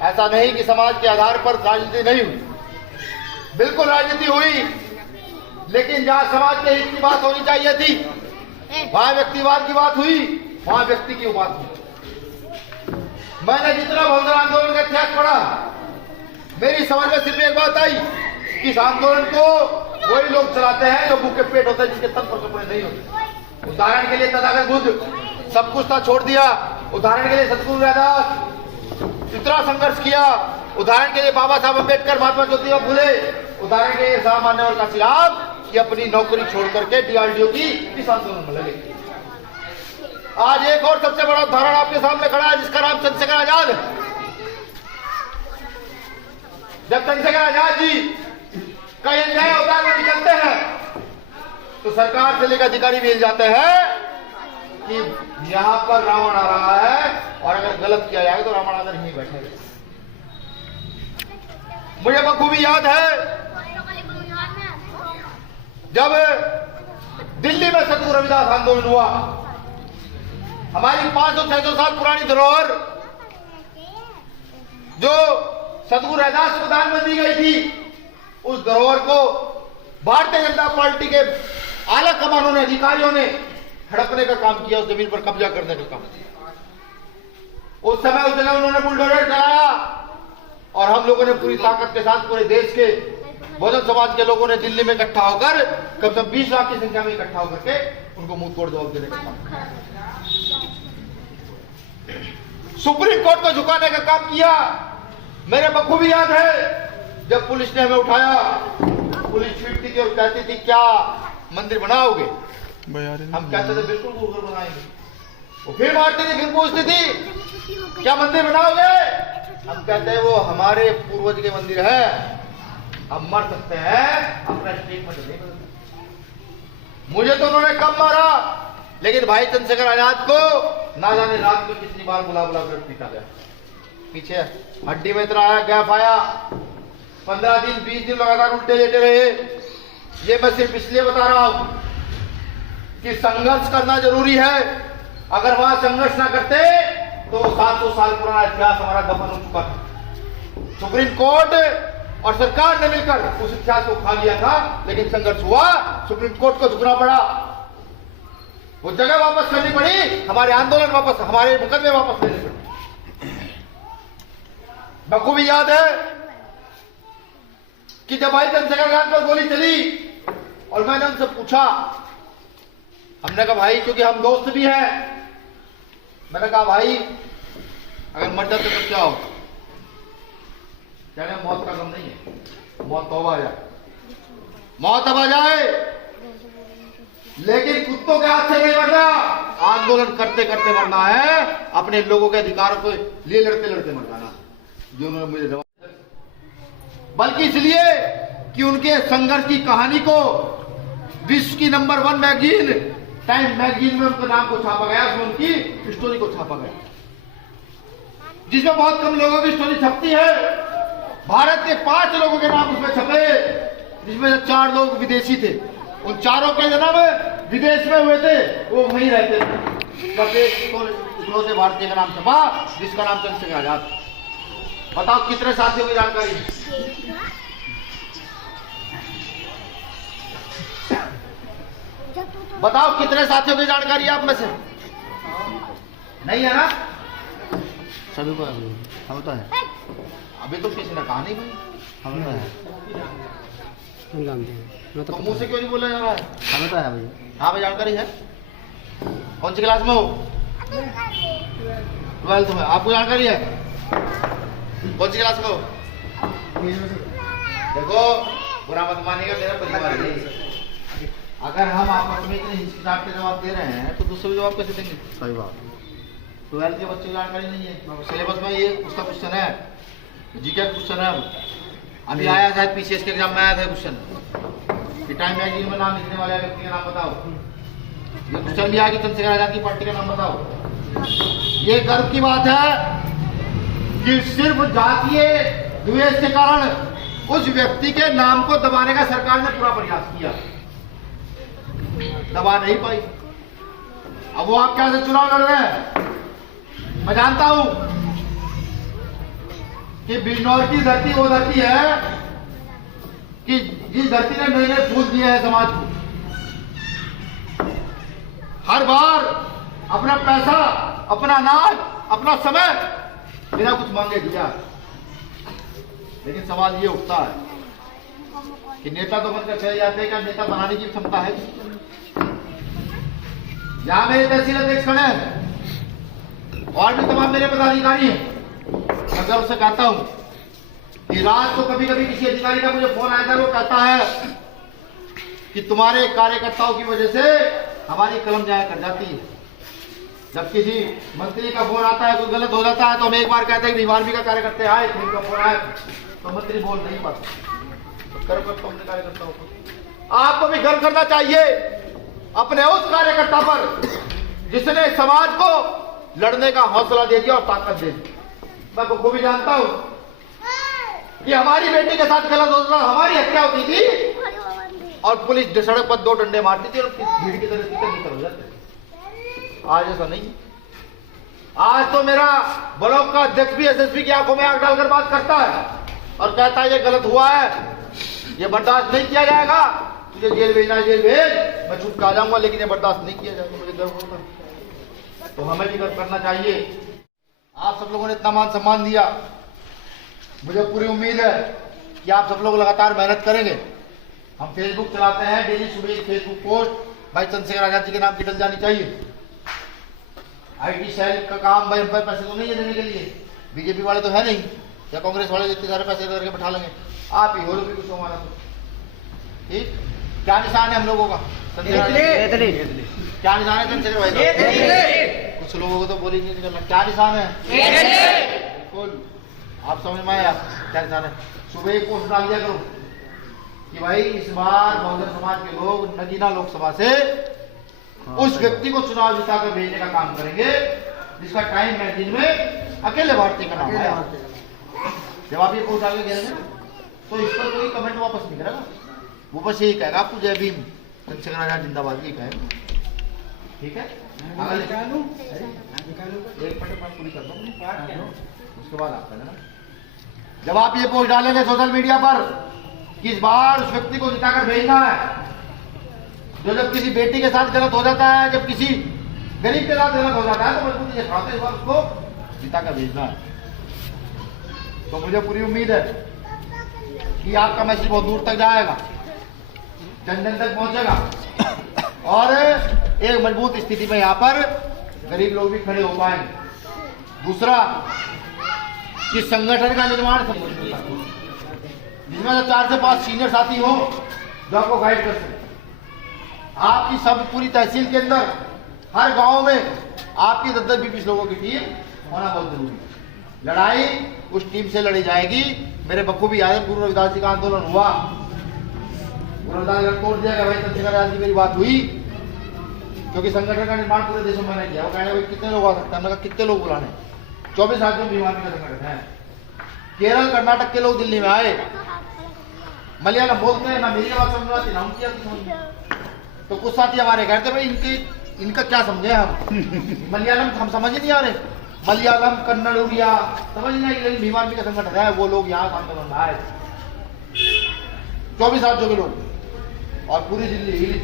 ऐसा नहीं कि समाज के आधार पर राजनीति नहीं हुई, बिल्कुल राजनीति हुई, लेकिन जहां समाज के हित की बात होनी चाहिए थी वहां व्यक्तिवाद की बात हुई, वहां व्यक्ति की बात हुई। मैंने जितना बहुजन आंदोलन का इतिहास पढ़ा, मेरी समझ में सिर्फ एक बात आई कि इस आंदोलन को वही लोग चलाते हैं जो भूखे पेट होते हैं, जिसके तन पर कपड़े नहीं होते। उदाहरण के लिए तथागत बुद्ध सब कुछ था, छोड़ दिया। उदाहरण के लिए सतगुरु रैदास इतना संघर्ष किया। उदाहरण के लिए बाबा साहब अम्बेडकर, महात्मा ज्योतिबा फुले। उदाहरण के लिए सामान्य और काशीराम कि अपनी नौकरी छोड़ करके डीआरडीओ की इस आंदोलन में लगे। आज एक और सबसे बड़ा उदाहरण आपके सामने खड़ा है, जिसका नाम चंद्रशेखर आजाद है। जब चंद्रशेखर आजाद जी का अन्याय होता है, वो निकलते हैं तो सरकार से लेकर अधिकारी भेज जाते हैं कि यहां पर रावण आ रहा है और अगर गलत किया जाए तो रावण आकर यहीं बैठेगा। मुझे बखूबी याद है जब दिल्ली में सतगुरु रविदास आंदोलन हुआ। हमारी 500-600 साल पुरानी धरोहर जो सतगुरु रविदास को दान में दी गई थी, उस धरोहर को भारतीय जनता पार्टी के आला कमानों ने, अधिकारियों ने हड़पने का काम किया, उस जमीन पर कब्जा करने का काम किया। उस समय उस जगह उन्होंने बुलडोजर चलाया और हम लोगों ने पूरी ताकत के साथ पूरे देश के बहुजन समाज के लोगों ने दिल्ली में इकट्ठा होकर कम से कम 20 लाख की संख्या में इकट्ठा होकर के उनको मुंह तोड़ जवाब देने का काम, सुप्रीम कोर्ट को झुकाने का काम किया। मेरे बखूबी याद है जब पुलिस ने हमें उठाया, पुलिस छीटती थी और कहती थी क्या मंदिर बनाओगे? हम कहते थे बिल्कुल गुरुकुल बनाएंगे। वो फिर मारती थी, फिर पूछती थी क्या मंदिर बनाओगे? हम कहते हैं वो हमारे पूर्वज के मंदिर है, हम मर सकते हैं, अपना स्टेटमेंट नहीं बदलते। मुझे तो उन्होंने कम मारा, लेकिन भाई चंद्रशेखर आजाद को ना जाने रात में कितनी बार बुला बुला कर पीटा गया। पीछे हड्डी में इतना आया, गैप आया, 15 दिन 20 दिन लगातार उल्टे लेटे रहे। ये मैं सिर्फ इसलिए बता रहा हूं कि संघर्ष करना जरूरी है। अगर वहां संघर्ष ना करते तो 700 साल पुराना इतिहास हमारा दफन हो चुका था। सुप्रीम कोर्ट और सरकार ने मिलकर उस इतिहास को खा लिया था, लेकिन संघर्ष हुआ, सुप्रीम कोर्ट को झुकना पड़ा, वो जगह वापस करनी पड़ी, हमारे आंदोलन वापस, हमारे मुकदमे वापस लेने पड़े। बखूबी याद है कि जब भाई चंद्रशेखर आजाद पर गोली चली और मैंने उनसे पूछा, हमने कहा भाई, क्योंकि हम दोस्त भी हैं, मैंने कहा भाई अगर मर जाते तो क्या हो? क्या मौत का गम नहीं है, मौत तो आ जाए, मौत अब आ जाए, लेकिन कुत्तों के हाथ से नहीं मरना, आंदोलन करते करते मरना है, अपने लोगों के अधिकारों को लिए लड़ते लड़ते मर जाना, जो उन्होंने मुझे जवाब, बल्कि इसलिए कि उनके संघर्ष की कहानी को विश्व की नंबर 1 मैगजीन टाइम मैगजीन में उनके नाम को छापा गया, उसमें उनकी स्टोरी को छापा गया, जिसमें बहुत कम लोगों की स्टोरी छपती है। भारत के 5 लोगों के नाम उसमें छपे, जिसमें से 4 लोग विदेशी थे। उन चारों के जन्म विदेश में हुए थे, वो वहीं रहते थे। इकलौते भारतीय का नाम छपा, जिसका नाम चंद्रशेखर आजाद। बताओ कितने साथियों की जानकारी है? बताओ कितने साथियों की जानकारी है आप में से? नहीं है ना? सभी को हमें तो है। अभी तो किसी ने कहा नहीं भाई, हमें तो है, हम जानते हैं। तो मुंह से क्यों नहीं बोला जा रहा है? हमें तो है भैया। हाँ भाई जानकारी है। कौन सी क्लास में हो? 12th में। आपको जानकारी है? कौन सी क्लास में हो? देखो बुरा मत मानिएगा, मेरा परिवार है। अगर हम आपस में इतने हिचकिचाहट के जवाब दे रहे हैं तो दूसरे जवाब कैसे देंगे? सही बात। 12th के बच्चे की जानकारी नहीं है। सिलेबस में ये उसका क्वेश्चन है, जीके का क्वेश्चन है, अभी आया शायद पीसीएस के एग्जाम में आया था क्वेश्चन, टाइम मैगजीन में नाम लिखने वाले व्यक्ति का नाम बताओ। ये क्वेश्चन भी आया कि चंद्रशेखर आजाद की पार्टी का नाम बताओ। ये गर्व की बात है कि सिर्फ जातीय द्वेष के कारण उस व्यक्ति के नाम को दबाने का सरकार ने पूरा प्रयास किया, दबा नहीं पाई। अब वो आप क्या से चुनाव लड़ रहे हैं, मैं जानता हूं। कि बिजनौर की धरती वो धरती है कि जिस धरती ने नए नए फूल दिए हैं समाज को। हर बार अपना पैसा, अपना अनाज, अपना समय बिना कुछ मांगे दिया। लेकिन सवाल ये उठता है कि नेता तो बनकर चले जाते हैं, क्या नेता बनाने की क्षमता है? यहां मेरे तहसील अध्यक्ष खड़े हैं और भी तमाम मेरे पदाधिकारी हैं। मैं गर्व से कहता हूं कि रात को कभी कभी किसी अधिकारी का मुझे फोन आया था, वो कहता है कि तुम्हारे कार्यकर्ताओं की वजह से हमारी कलम जाया कर जाती है। जब किसी मंत्री का फोन आता है, कोई गलत हो जाता है, तो हम एक बार कहते हैं कि बीमार भी का कार्यकर्ते आए, उनका फोन आया तो मंत्री बोल नहीं पाते। तो गर्व करता हूं अपने कार्यकर्ताओं को। आपको भी गर्व करना चाहिए अपने उस कार्यकर्ता पर जिसने समाज को लड़ने का हौसला दे दिया और ताकत दे दी। मैं बखूबी जानता हूं कि हमारी बेटी के साथ गलत होता था, हमारी हत्या होती थी और पुलिस सड़क पर 2 डंडे मारती थी और भीड़ की तरह निकल हो जाते। आज ऐसा नहीं। आज तो मेरा ब्लॉक का अध्यक्ष भी एसएसपी की आंखों में आंख डालकर बात करता है और कहता है ये गलत हुआ है, ये बर्दाश्त नहीं किया जाएगा, तुझे जेल भेजना है जेल भेज, मैं छूट आ जाऊंगा, लेकिन ये बर्दाश्त नहीं किया जाएगा। मुझे गर्व होता है, तो हमें भी गर्व करना चाहिए। आप सब लोगों ने इतना मान सम्मान दिया, मुझे पूरी उम्मीद है कि आप सब लोग लगातार मेहनत करेंगे। हम फेसबुक चलाते हैं, डेली सुबह एक फेसबुक पोस्ट भाई चंद्रशेखर आजाद जी के नाम की डल जानी चाहिए। आईटी सेल का काम भाई, हम पर पैसे तो नहीं है देने के लिए, बीजेपी वाले तो है नहीं, या कांग्रेस वाले जितने सारे पैसे करके बैठा लेंगे, आप ही हो लोग भी कुछ हमारा तो ठीक। क्या निशान है हम लोगों का? क्या निशान है चंद्रशेखर भाई? कुछ लोगों को तो बोली नहीं निकलना। क्या निशान है? बिल्कुल, आप समझ में आया क्या निशान है? सुबह एक पोस्ट डाल दिया करो कि भाई इस बार बहुजन समाज के लोग नगीना लोकसभा से उस व्यक्ति को चुनाव जिताकर भेजने का काम करेंगे जिसका टाइम मैगजीन में अकेले भारतीय का नाम है। जब आप ये पोस्ट डाल के गए तो इस पर कोई कमेंट वापस नहीं करेगा, वो बस यही कहेगा आपको जय भीम चंद्रशेखर आजाद जिंदाबाद, ये कहेगा। ठीक है, एक मिनट मैं पूरी कर दूं, उसके बाद आप कहना। जब आप ये पोस्ट डालेंगे सोशल मीडिया पर कि इस बार उस व्यक्ति को जिताकर भेजना है जो जब किसी बेटी के साथ गलत हो जाता है, जब किसी गरीब के साथ गलत हो जाता है, तो मजबूती से खाते इस बार उसको जिताकर भेजना है। तो मुझे पूरी उम्मीद है कि आपका मैसेज बहुत दूर तक जाएगा, जन जन तक पहुंचेगा और एक मजबूत स्थिति में यहाँ पर गरीब लोग भी खड़े हो पाएंगे। दूसरा कि संगठन का निर्माण जिसमें 4 से 5 सीनियर साथी हो जो आपको गाइड कर सके। आपकी सब पूरी तहसील के अंदर हर गांव में आपकी 10-20 लोगों की टीम होना बहुत जरूरी है। लड़ाई उस टीम से लड़ी जाएगी। मेरे बखूबी याद है, पूर्व रविदास जी का आंदोलन हुआ, पूर्व रविदास तोड़ दिया गया। भाई चंद्रशेखर आजाद की मेरी बात हुई क्योंकि संगठन का निर्माण पूरे देश में मैंने किया। वो कहने कितने लोग आ सकते हैं, कितने लोग बुलाने, 24 राज्यों में बीमारी का संगठन है। केरल कर्नाटक के लोग दिल्ली में आए, मलयालम बोलते हैं ना, मेरी बात समझ आती ना उनकी आती समझ। तो कुछ साथी हमारे कहते भाई इनका क्या समझे हम, मलयालम हम समझ ही नहीं आ रहे, मलयालम कन्नड़ उड़िया समझ नहीं आई, लेकिन बीमारी का संगठन है। वो लोग यहाँ आंदोलन आए, 24 राज्यों के लोग और पूरी दिल्ली हिली।